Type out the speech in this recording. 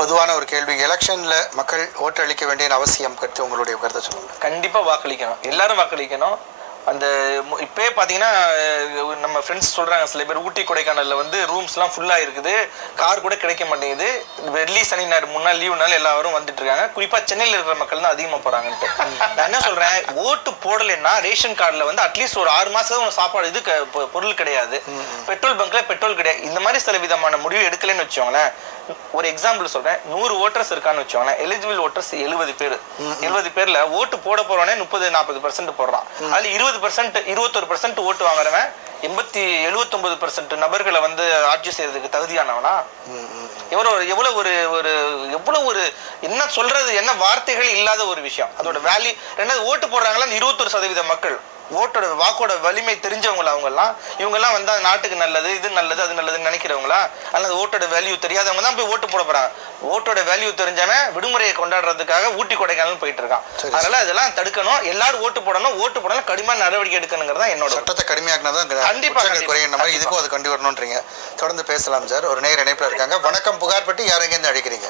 பொதுவான ஒரு கேள்வி, எலெக்ஷன்ல மக்கள் ஓட்டு அளிக்க வேண்டிய அவசியம் பற்றி உங்களுடைய கருத்தை சொல்லுங்க. கண்டிப்பா வாக்களிக்கணும், எல்லாரும் வாக்களிக்கணும். அந்த இப்பயே பார்த்தீங்கன்னா நம்ம ஃப்ரெண்ட்ஸ் சொல்கிறாங்க, சில பேர் ஊட்டி கொடைக்கானலில் வந்து ரூம்ஸ்லாம் ஃபுல்லாக இருக்குது, கார் கூட கிடைக்க மாட்டேங்குது. வெள்ளி சனி ஞாயிறு 3 நாள் லீவுனால எல்லாரும் வந்துட்டு இருக்காங்க. குறிப்பாக சென்னையில் இருக்கிற மக்கள் தான் அதிகமாக போகிறாங்கன்ட்டு. நான் என்ன சொல்கிறேன், ஓட்டு போடலைன்னா ரேஷன் கார்டில் வந்து அட்லீஸ்ட் ஒரு 6 மாதம் சாப்பாடு இது பொருள் கிடையாது, பெட்ரோல் பங்க்கில் பெட்ரோல் கிடையாது. இந்த மாதிரி சில விதமான முடிவு எடுக்கலைன்னு வச்சுக்கோங்களேன். ஒரு எக்ஸாம்பிள் சொல்றேன், 100 ஓட்டர்ஸ் இருக்கான்னு வச்சோங்களேன், எலிஜிபிள் ஓட்டர்ஸ் 70 பேர். 70 பேர்ல ஓட்டு போட போறவனே 30-40% போடுறான். அதுல 21% ஓட்டு வாங்குறவன் 79% நபர்களை வந்து ஆட்சி செய்யறதுக்கு தகுதியானவனா? எவ்வளவு ஒரு என்ன சொல்றது, என்ன வார்த்தைகள் இல்லாத ஒரு விஷயம். அதோட வேல்யூ. ரெண்டாவது, ஓட்டு போடுறாங்களா 21% மக்கள், ஓட்டோட வாக்கோட வலிமை தெரிஞ்சவங்களா அவங்கெல்லாம்? இவங்கெல்லாம் வந்து நாட்டுக்கு நல்லது, இது நல்லது, அது நல்லதுன்னு நினைக்கிறவங்களா? அல்லது ஓட்டோட வேல்யூ தெரியாதவங்க தான் போய் ஓட்டு போட போறாங்க. ஓட்டோட வேல்யூ தெரிஞ்சவன் விடுமுறையை கொண்டாடுறதுக்காக ஊட்டி கொடைக்கானல் போயிட்டு இருக்கான். அதனால இதெல்லாம் தடுக்கணும், எல்லாரும் ஓட்டு போடணும் கடுமையான நடவடிக்கை எடுக்கணுங்கிறதா என்னோட. சட்டத்தை கடுமையாக்கினாதான் கண்டிப்பா குறையணும். இதுக்கும் அது கொண்டு வரணும்ன்றீங்க. தொடர்ந்து பேசலாம் சார். ஒரு நேயர் இணைப்புல இருக்காங்க. வணக்கம், புகார்பட்டி. யார் எங்கேருந்து அழைக்கிறீங்க?